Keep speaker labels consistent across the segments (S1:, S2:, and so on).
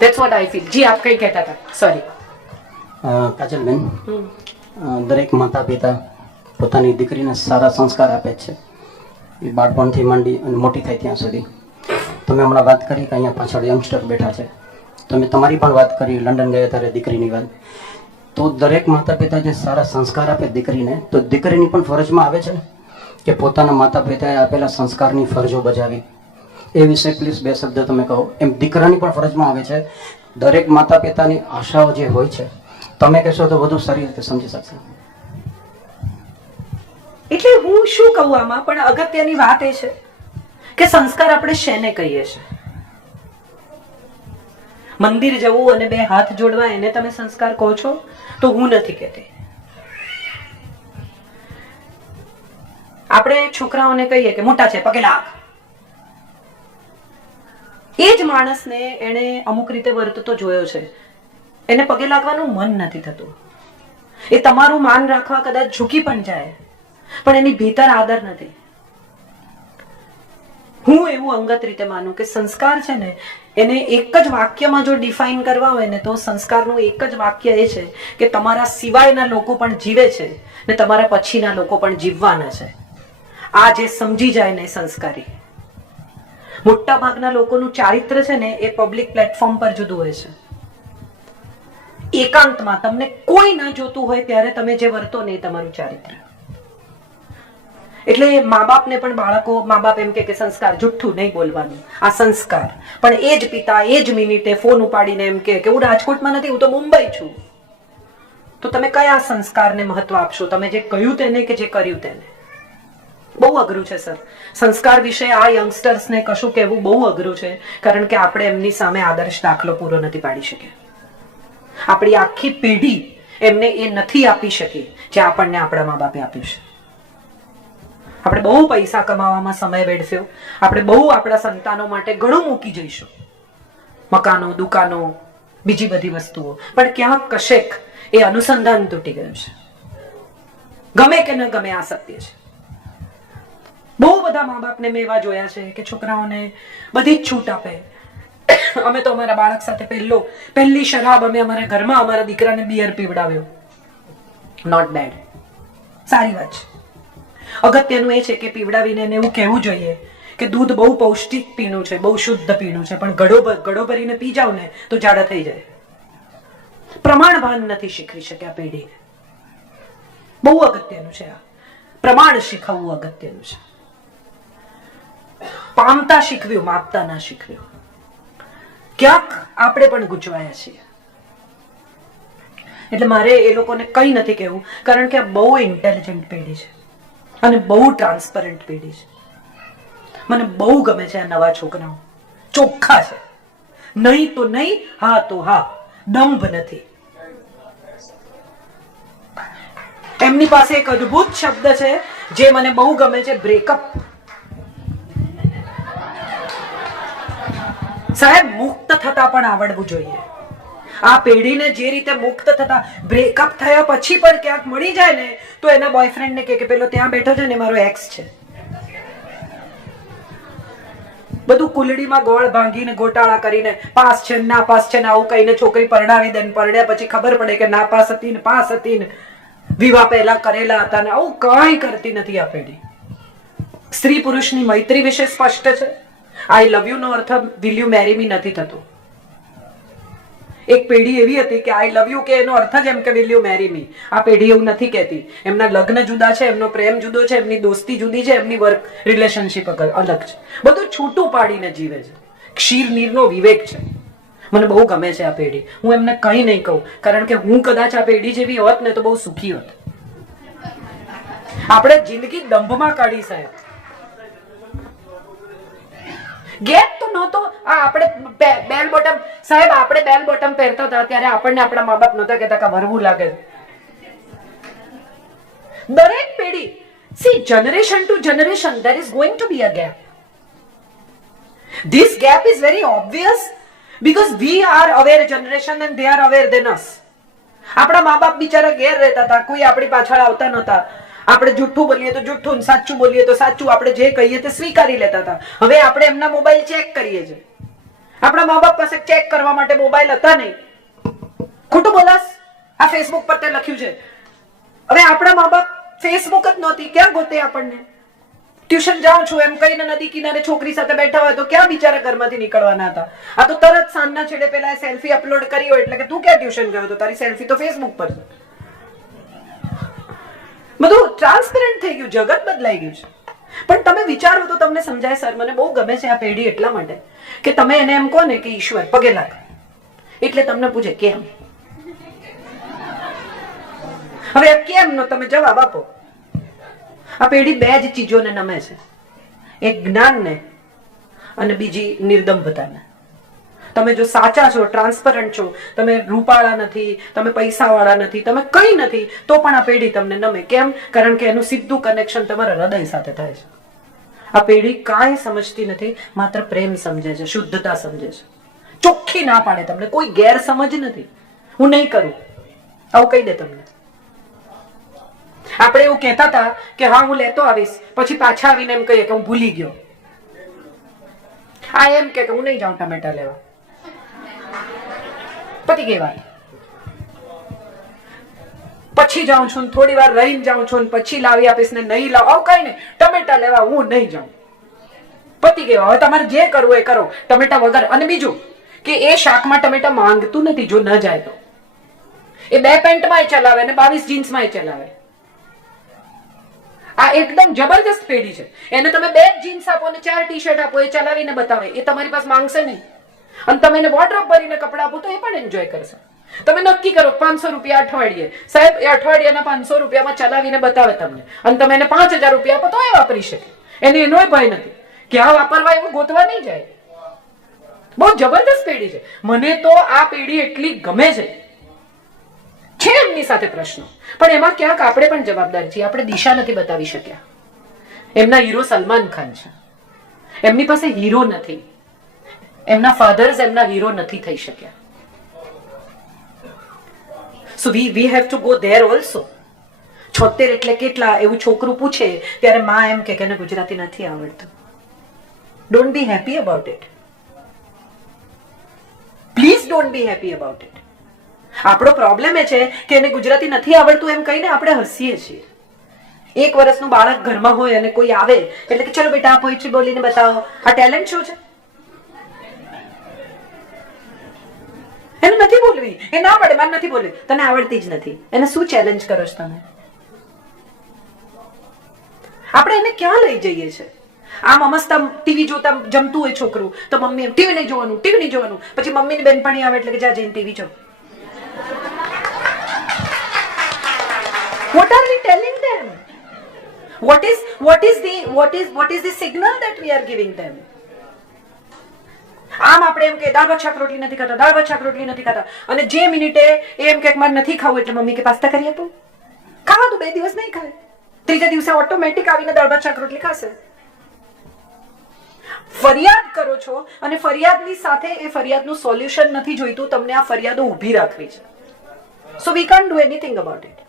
S1: That's vote I feel જી આપ કઈ કહેતા હતા સોરી
S2: કાજલબેન દરેક માતા પિતા પોતાની દીકરીને સારા સંસ્કાર આપે છે. એ બાળપણથી માંડી અને મોટી થાય ત્યાં સુધી. તમે હમણાં વાત કરી કે અહીંયા પાછળ યંગસ્ટર બેઠા છે. તમે તમારી પણ વાત કરી, લંડન ગયા ત્યારે દીકરીની વાત. તો દરેક માતા પિતા જે સારા સંસ્કાર આપે દીકરીને, તો દીકરીની પણ ફરજમાં આવે છે કે પોતાના માતા પિતાએ આપેલા સંસ્કારની ફરજો બજાવી. એ વિશે પ્લીઝ બે શબ્દ તમે કહો. એમ દીકરાની પણ ફરજમાં આવે છે. દરેક માતા પિતાની આશાઓ જે હોય છે, તમે કહેશો તો વધુ સારી રીતે સમજી શકશે.
S1: એટલે હું શું કહું આમાં? પણ અગત્યની વાત એ છે કે સંસ્કાર આપણે શેને કહીએ છીએ? મંદિર જવું અને બે હાથ જોડવા, એને તમે સંસ્કાર કહો છો? તો હું નથી કહેતી. આપણે છોકરાઓને કહીએ કે મોટા છે, પગે લાગ. એ જ માણસને એને અમુક રીતે વર્તતો જોયો છે. એને પગે લાગવાનું મન નથી થતું. એ તમારું માન રાખવા કદાચ ઝૂકી પણ જાય, પણ એની ભીતર આદર નથી. હું એવું અંગત રીતે માનું કે સંસ્કાર છે ને, એને એક જ વાક્યમાં જો ડિફાઇન કરવા હોય ને તો સંસ્કારનું એક જ વાક્ય એ છે કે તમારા સિવાયના લોકો પણ જીવે છે ને તમારા પછીના લોકો પણ જીવવાના છે. આ જે સમજી જાય ને સંસ્કારી. મોટા ભાગના લોકોનું ચારિત્ર છે ને એ પબ્લિક પ્લેટફોર્મ પર જુદું હોય છે. એકાંતમાં તમને કોઈ ના જોતું હોય ત્યારે તમે જે વર્તો ને તમારું ચારિત્ર. એટલે મા બાપને પણ બાળકો મા બાપ એમ કે સંસ્કાર જુઠ્ઠું નહીં બોલવાનું. આ સંસ્કાર. પણ એ જ પિતા, એ જ મિનિટે ફોન ઉપાડીને એમ કે હું રાજકોટમાં નથી, હું તો મુંબઈ છું. તો તમે કયા સંસ્કારને મહત્વ આપશો? તમે જે કહ્યું તેને કે જે કર્યું તેને? બહુ અઘરું છે, સર. સંસ્કાર વિશે આ યંગસ્ટર્સને કશું કહેવું બહુ અઘરું છે, કારણ કે આપણે એમની સામે આદર્શ દાખલો પૂરો નથી પાડી શક્યા આપણી આખી પેઢી એમને એ નથી આપી શકી જે આપણને આપણા મા બાપે આપ્યું છે. આપણે બહુ પૈસા કમાવામાં સમય વેડફ્યો. આપણે બહુ આપણા સંતાનો માટે ઘણું મૂકી જઈશું. મકાનો, દુકાનો, બીજી બધી વસ્તુઓ. પણ ક્યાંક કશેક એ અનુસંધાન તૂટી ગયું છે. ગમે કે ન ગમે આ સત્ય છે. બહુ બધા મા બાપને મેં એવા જોયા છે કે છોકરાઓને બધી જ છૂટ આપે. અમે તો અમારા બાળક સાથે પહેલો, પહેલી શરાબ અમે અમારા ઘરમાં અમારા દીકરાને બિયર પીવડાવ્યો. નોટ બેડ સારી વાત છે. અગત્યનું એ છે કે પીવડાવીને એને એવું કહેવું જોઈએ કે દૂધ બહુ પૌષ્ટિક પીણું છે, બહુ શુદ્ધ પીણું છે, પણ ગળો ગળો ભરીને પી જાવ ને તો જાડા થઈ જાય. પ્રમાણભાન નથી શીખવી શક્યા પેઢીને બહુ અગત્યનું છે આ. પ્રમાણ શીખવવું અગત્યનું છે. પામતા શીખવ્યું, માપતા ના શીખવ્યું. ક્યાંક આપણે પણ ગુંચવાયા છીએ. એટલે મારે એ લોકોને કંઈ નથી કહેવું, કારણ કે આ બહુ ઇન્ટેલિજન્ટ પેઢી છે અને બહુ ટ્રાન્સપરન્ટ પેઢી છે. મને બહુ ગમે છે આ નવા છોકરાઓ. ચોખ્ખા છે. નહીં તો નહીં, હા તો હા. દંભ નથી. એમની પાસે એક અદ્ભુત શબ્દ છે જે મને બહુ ગમે છે બ્રેકઅપ સાહેબ, મુક્ત થતા પણ આવડવું જોઈએ. આ પેઢીને જે રીતે મુક્ત થતા બ્રેકઅપ થયા પછી પણ ક્યાંક મળી જાય ને, તો એના બોયફ્રેન્ડ ને કે કે પેલો ત્યાં બેઠો છે ને મારો એક્સ છે. બધું કુલડીમાં ગોળ ભાંગીને ગોટાળા કરીને, પાસ છે ના પાસ છે ને, આવું કહીને છોકરી પરણાવી દે ને, પરણ્યા પછી ખબર પડે કે ના પાસ હતી ને, પાસ હતી ને. વિવાહ પહેલા કરેલા હતા ને, આવું કઈ કરતી નથી આ પેઢી. સ્ત્રી પુરુષની મૈત્રી વિશે સ્પષ્ટ છે? આઈ લવ યુ નો અર્થ વિલ યુ મેરી મી નથી થતો. એક પેઢી એવી હતી કે આઈ લવ યુ કે એનો અર્થ જ એમ કે વિલ યુ મેરી મી. આ પેઢી એવું નથી કહેતી. એમના લગ્ન જુદા છે, એમનો પ્રેમ જુદો છે, એમની દોસ્તી જુદી છે, એમની વર્ક રિલેશનશિપ અલગ છે. બધું છૂટું પાડીને જીવે છે. ક્ષીર નીરનો વિવેક છે. મને બહુ ગમે છે આ પેઢી. હું એમને કંઈ નહીં કહું. કારણ કે હું કદાચ આ પેઢી જેવી હોત ને તો બહુ સુખી હોત. આપણે જિંદગી દંભમાં કાઢી સાહેબ. ગેપ તો નહોતો. આ આપણે બેલ બોટમ, સાહેબ, આપણે બેલ બોટમ પહેરતા હતા ત્યારે આપણને આપણા મા બાપ નહોતા કહેતા કે વરવું લાગે દરેક પેઢી see generation to generation there is going to be a gap this gap is very obvious because we are aware generation and they are aware than us આપણા મા બાપ બિચારા ઘેર રહેતા હતા, કોઈ આપણી પાછળ આવતા નહોતા. આપણે જુઠ્ઠું બોલીએ તો જુઠ્ઠું સાચું બોલીએ તો સાચું. આપણે જે કહીએ તે સ્વીકારી લેતા હતા. હવે આપણે એમના મોબાઈલ ચેક કરીએ છીએ. આપણા મા બાપ પાસે ચેક કરવા માટે મોબાઈલ હતા નહીં. ખોટું બોલાસ આ ફેસબુક પર તે લખ્યું છે. હવે આપણા મા બાપ ફેસબુક જ નહોતી. ક્યાં ગોતે આપણને? ટ્યુશન જાઉં છું એમ કહીને નદી કિનારે છોકરી સાથે બેઠા હોય તો ક્યાં બિચારા ઘરમાંથી નીકળવાના હતા? આ તો તરત સાંજના છેડે પેલા સેલ્ફી અપલોડ કરી હોય એટલે કે તું ક્યાં ટ્યુશન ગયો તો તારી સેલ્ફી તો ફેસબુક પર છે. બધું ટ્રાન્સપેરન્ટ થઈ ગયું, જગત બદલાઈ ગયું છે. પણ તમે વિચારો તો તમને સમજાય, સર, મને બહુ ગમે છે આ પેઢી એટલા માટે કે તમે એને એમ કહો ને કે ઈશ્વર, પગે લાગ. એટલે તમને પૂછે, કેમ? હવે આ કેમ નો તમે જવાબ આપો. આ પેઢી બે જ ચીજોને નમે છે. એક જ્ઞાનને અને બીજી નિર્દંભતાને. તમે જો સાચા છો ટ્રાન્સપરન્ટ છો, તમે રૂપાળા નથી, તમે પૈસાવાળા નથી, તમે કંઈ નથી, તો પણ આ પેઢી તમને નમે. કેમ? કારણ કે એનું સીધું કનેક્શન તમારા હૃદય સાથે થાય છે. આ પેઢી કાંઈ સમજતી નથી, માત્ર પ્રેમ સમજે છે, શુદ્ધતા સમજે છે. ચોખ્ખી ના પાડે તમને, કોઈ ગેરસમજ નથી. હું નહીં કરું. આવું કહી દે તમને. આપણે એવું કહેતા હતા કે હા, હું લેતો આવીશ, પછી પાછા આવીને એમ કહીએ કે હું ભૂલી ગયો. આ એમ કે હું નહીં જાઉં ટમેટા લેવા. પતી ગઈ વાત પછી જાઉં છું થોડી વાર રહીને જાઉં છું પછી લાવી આપીશ ને નહીં લાવ, આવું કઈ નહીં. ટમેટા લેવા હું નહીં જાઉં. પતી ગયો. હવે તમારે જે કરવું એ કરો. ટમેટા વગર અને બીજું કે એ શાકમાં ટમેટા માંગતું નથી, જો ન જાય તો. એ બે પેન્ટમાં ચલાવે અને બાવીસ જીન્સમાં ચલાવે. આ એકદમ જબરદસ્ત પેઢી છે. એને તમે બે જીન્સ આપો ને ચાર ટી શર્ટ આપો, એ ચલાવીને બતાવે. એ તમારી પાસે માંગશે નહીં. અને તમે એને વોર્ડરોબ ભરીને કપડાં આપો તો એ પણ એન્જોય કરશે. તમે નક્કી કરો પાંચસો રૂપિયા અઠવાડિયે. સાહેબ, એ અઠવાડિયાના પાંચસો રૂપિયામાં ચલાવીને બતાવે તમને. અને તમે એને પાંચ હજાર રૂપિયા આપો તો એ વાપરી શકે. એને એનો ભય નથી કે વાપરવા એવું ગોતવા નહીં જાય. બહુ જબરદસ્ત પેઢી છે. મને તો આ પેઢી એટલી ગમે છે. છે એમની સાથે પ્રશ્નો. પણ એમાં ક્યાંક આપણે પણ જવાબદાર છીએ. આપણે દિશા નથી બતાવી શક્યા. એમના હીરો સલમાન ખાન છે. એમની પાસે હીરો નથી. એમના ફાધર્સ એમના હીરો નથી થઈ શક્યા. So we we have to go there also છોતેર એટલે કેટલા? એવું છોકરું પૂછે, ત્યારે માં એમ કે એને ગુજરાતી નથી આવડતું. Don't be happy about it please don't be happy about it આપણો પ્રોબ્લેમ એ છે કે એને ગુજરાતી નથી આવડતું એમ કહીને આપણે હસીએ છીએ. એક વર્ષનું બાળક ઘરમાં હોય અને કોઈ આવે, એટલે કે, ચલો બેટા આ પોઈટ્રી બોલીને બતાવો. આ ટેલેન્ટ શું છે? એને નથી બોલવી. એ ના પડે મને નથી બોલવી. તને આવડતી જ નથી. એને શું ચેલેન્જ કરો છો તમે? આપણે એને ક્યાં લઈ જઈએ છે? આમ અમસ્તા ટીવી જોતા જમતું હોય છોકરું, તો મમ્મી ટીવી નહીં જોવાનું ટીવી નહીં જોવાનું. પછી મમ્મીની બેનપણી આવે એટલે કે જા જઈને ટીવી જો what are we telling them? What is what is the, what is what is the signal that we are giving them? આમ આપણે એમ કે દાળ, ભાત, શાક, રોટલી નથી ખાતા, દાળ, ભાત, શાક, રોટલી નથી ખાતા. અને જે મિનિટે એમ કે મારે નથી ખાવું એટલે મમ્મી કે પાસ્તા કરી આપું. ખાવા તો બે દિવસ નહીં ખાય. ત્રીજા દિવસે ઓટોમેટિક આવીને દાળ, ભાત, શાક, રોટલી ખાશે. ફરિયાદ કરો છો અને ફરિયાદની સાથે એ ફરિયાદનું સોલ્યુશન નથી જોઈતું, તમને આ ફરિયાદો ઊભી રાખવી છે. So we can do anything about it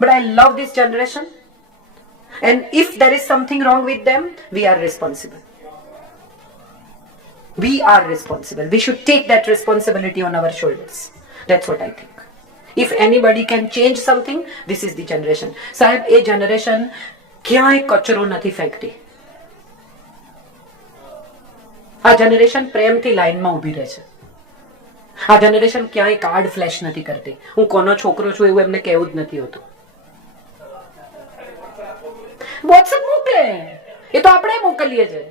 S1: but I love this generation and if there is something wrong with them we are responsible. We are responsible. We should take that responsibility on our shoulders. That's what I think. If anybody can change something, this is the generation. સાહેબ એ generation ક્યાંય કચરો નથી ફેંકતી આ generation પ્રેમથી લાઈનમાં ઊભી રહે છે આ જનરેશન ક્યાંય કાર્ડ ફ્લેશ નથી કરતી હું કોનો છોકરો છું એવું એમને કહેવું જ નથી હોતું વોટ્સએપ મોકલે એ તો આપણે મોકલીએ છે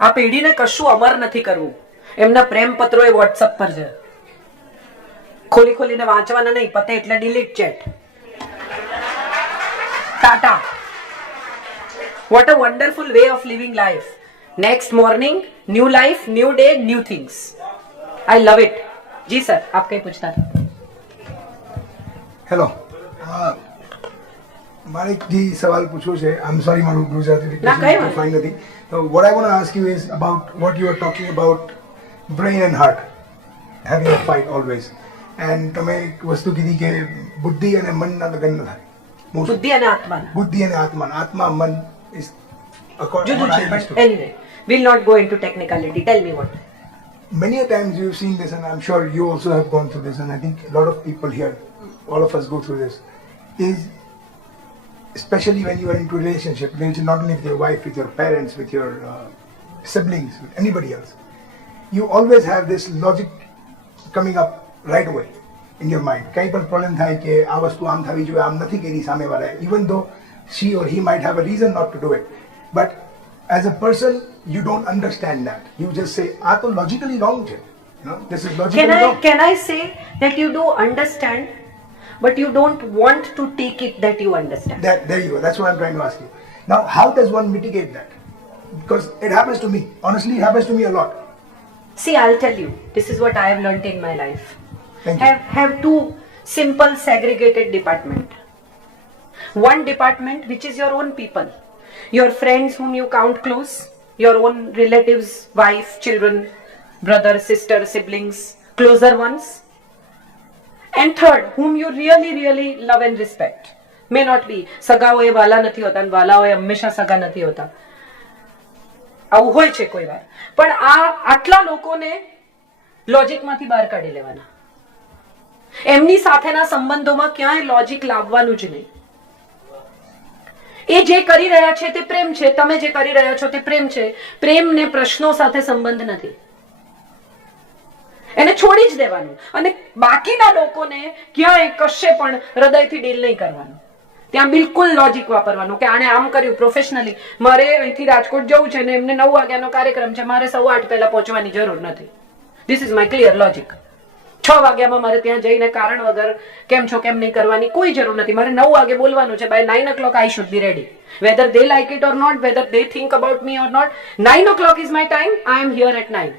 S1: આ પેઢીને કશું અમર નથી કરવું. એમના પ્રેમ પત્રો એ વોટ્સઅપ પર છે. ખોલી ખોલીને વાંચવાના નહીં પતે એટલે delete chat ta-ta what a wonderful way of living life next morning new life new day new things I love it ji sir આપ કઈ પૂછતા
S3: હેલો મારે એક સવાલ પૂછવું છે. આમ સોરી મારું ગુજરાતી
S1: પ્રોફાઇલ નથી. વાંધો
S3: ફાઇન નથી તો what I want ask you is about what you are talking about brain and heart having a fight always and તમે એક વસ્તુ કીધી કે બુદ્ધિ અને મનના લગ્ન ન થાય Most-
S1: બુદ્ધિ અને આત્માના
S3: બુદ્ધિ અને આત્મા આત્મા મન is according
S1: જુદું
S3: what I
S1: છે
S3: understood.
S1: પણ anyway will not go into technicality tell me what
S3: Many a times you've seen this, and I'm sure you also have gone through this, and I think a lot of people here, all of us go through this, is especially when you are into a relationship, relationship not only with your wife, with your parents, with your uh, siblings, with anybody else, you always have this logic coming up right away in your mind. કંઈ પણ problem થાય કે આ વસ્તુ આમ થવી જોઈએ આમ નથી કરી સામેવાળાએ even though she or he might have a reason not to do it but as a person you don't understand that you just say આ તો logically wrong છે you know this is logically
S1: Can I
S3: wrong
S1: can I say that you do understand, but you don't want to take it that you understand?
S3: that there you go that's what i'm trying to ask you now how does one mitigate that because it happens to me honestly it happens to me a lot
S1: See, I'll tell you. This is what I have learnt in my life.
S3: Thank you.
S1: Have have two simple segregated department. One department which is your own people, your friends whom you count close, your own relatives, wife, children, brother, sister, siblings, closer ones. And third whom you really really love and respect may not be સગાઓ એ વાલા નથી હોતા અને વાલાઓ એ હંમેશા સગા નથી હોતા. આવું હોય છે કોઈ વાર. પણ આ આટલા લોકોને લોજિકમાંથી બહાર કાઢી લેવાના. એમની સાથેના સંબંધોમાં ક્યાંય લોજિક લાવવાનું જ નહીં. એ જે કરી રહ્યા છે તે પ્રેમ છે. તમે જે કરી રહ્યા છો તે પ્રેમ છે. પ્રેમને પ્રશ્નો સાથે સંબંધ નથી. એને છોડી જ દેવાનું. અને બાકીના લોકોને ક્યાંય કશે પણ હૃદયથી ડીલ નહીં કરવાનું. ત્યાં બિલકુલ લોજિક વાપરવાનું કે આણે આમ કર્યું પ્રોફેશનલી મારે અહીંથી રાજકોટ જવું છે ને એમને નવ વાગ્યાનો કાર્યક્રમ છે, મારે સવા આઠ પહેલા પહોંચવાની જરૂર નથી. This is my clear logic છ વાગ્યામાં મારે ત્યાં જઈને કારણ વગર કેમ છો, કેમ નહીં કરવાની કોઈ જરૂર નથી. મારે નવ વાગે બોલવાનું છે by nine clock I should be ready whether they like it or not whether they think about me or not nine clock is my time I am here at nine